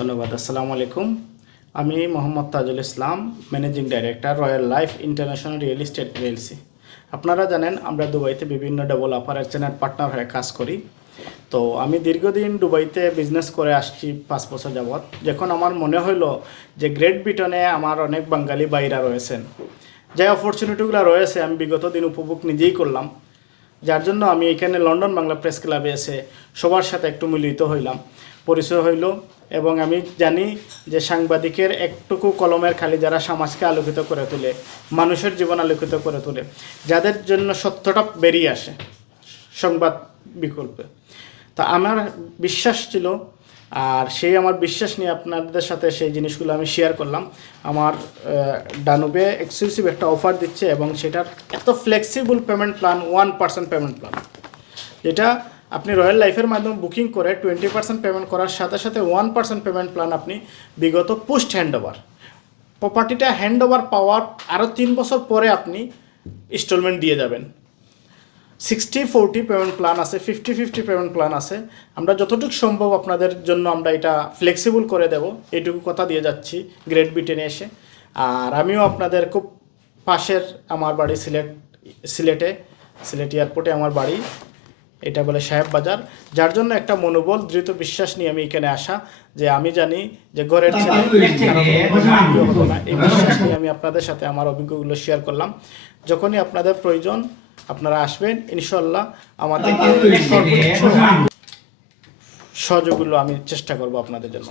ধন্যবাদ। আসসালামু আলাইকুম। আমি Mohammad Tajul Islam, managing director Royal Life International Real Estate LLC. আপনারা জানেন আমরা দুবাইতে বিভিন্ন ডেভেলপারের চ্যানেল পার্টনার হয়ে কাজ করি। তো আমি দীর্ঘদিন দুবাইতে বিজনেস করে আসছি 5 বছর যাবৎ। যখন আমার মনে হলো যে গ্রেট ব্রিটেনে আমার অনেক বাঙালি ভাইরা রয়েছেন, যে অপরচুনিটিগুলো রয়েছে আমি বিগত দিন উপভোগ নিজেই করলাম, যার জন্য আমি এখানে লন্ডন বাংলা প্রেস ক্লাবে এসে সবার সাথে একটু মিলিত হইলাম, পরিচয় হইল। এবং আমি জানি যে সাংবাদিকের একটুকু কলমের খালি যারা সমাজকে আলোকিত করে তোলে, মানুষের জীবন আলোকিত করে তোলে, যাদের জন্য সত্যটা বেরিয়ে আসে সংবাদ বিকল্পে। তা আমার বিশ্বাস ছিল, আর সেই আমার বিশ্বাস নিয়ে আপনাদের সাথে সেই জিনিসগুলো আমি শেয়ার করলাম। আমার ডানুবে এক্সক্লুসিভ একটা অফার দিচ্ছে এবং সেটার এত flexible payment plan, 1% payment plan, যেটা আপনি রয়্যাল লাইফের মাধ্যমে বুকিং করে 20% পেমেন্ট করার সাথে সাথে 1% পেমেন্ট প্ল্যান আপনি বিগত পোস্ট হ্যান্ডওভার প্রপার্টিটা হ্যান্ডওভার পাওয়ার আরও 3 বছর পরে আপনি ইনস্টলমেন্ট দিয়ে যাবেন। 60-40 পেমেন্ট প্ল্যান আছে, 50-50 পেমেন্ট প্ল্যান আছে। আমরা যতটুকু সম্ভব আপনাদের জন্য আমরা এটা ফ্লেক্সিবল করে দেব, এইটুকু কথা দিয়ে যাচ্ছি গ্রেট ব্রিটেনে এসে। আর আমিও আপনাদের খুব পাশের, আমার বাড়ি সিলেট এয়ারপোর্টে আমার বাড়ি, এটা বলে সাহেব বাজার। যার জন্য একটা মনোবল, দৃঢ় বিশ্বাস নিয়ে আমি এখানে আসা, যে আমি জানি যে ঘরের ছেলে হবো না, এই বিশ্বাস নিয়ে আমি আপনাদের সাথে আমার অভিজ্ঞতাগুলো শেয়ার করলাম। যখনই আপনাদের প্রয়োজন আপনারা আসবেন, ইনশাল্লাহ আমাদের সর্বোচ্চ সহযোগগুলো আমি চেষ্টা করব আপনাদের জন্য।